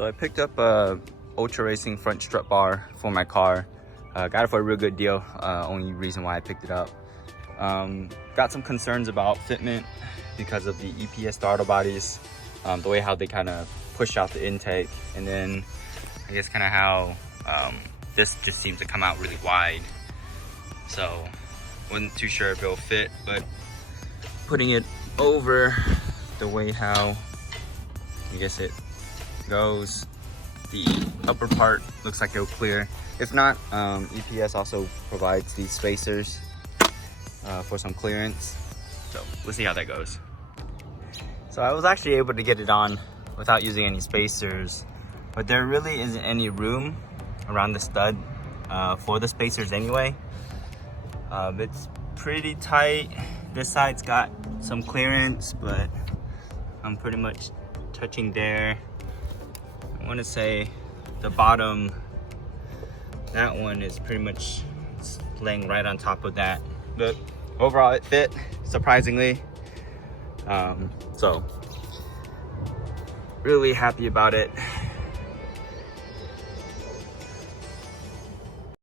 So I picked up a Ultra Racing front strut bar for my car. Got it for a real good deal. Only reason why I picked it up. Got some concerns about fitment because of the EPS throttle bodies, the way how they kind of push out the intake, and then I guess kind of how this just seems to come out really wide. So wasn't too sure if it'll fit, but putting it over the way how I guess it goes, the upper part looks like it'll clear. If not, EPS also provides these spacers for some clearance, so we'll see how that goes. So I was actually able to get it on without using any spacers, but there really isn't any room around the stud for the spacers anyway. It's pretty tight. This side's got some clearance, but I'm pretty much touching there. I want to say the bottom, that one is pretty much laying right on top of that, but overall it fit surprisingly. So really happy about it.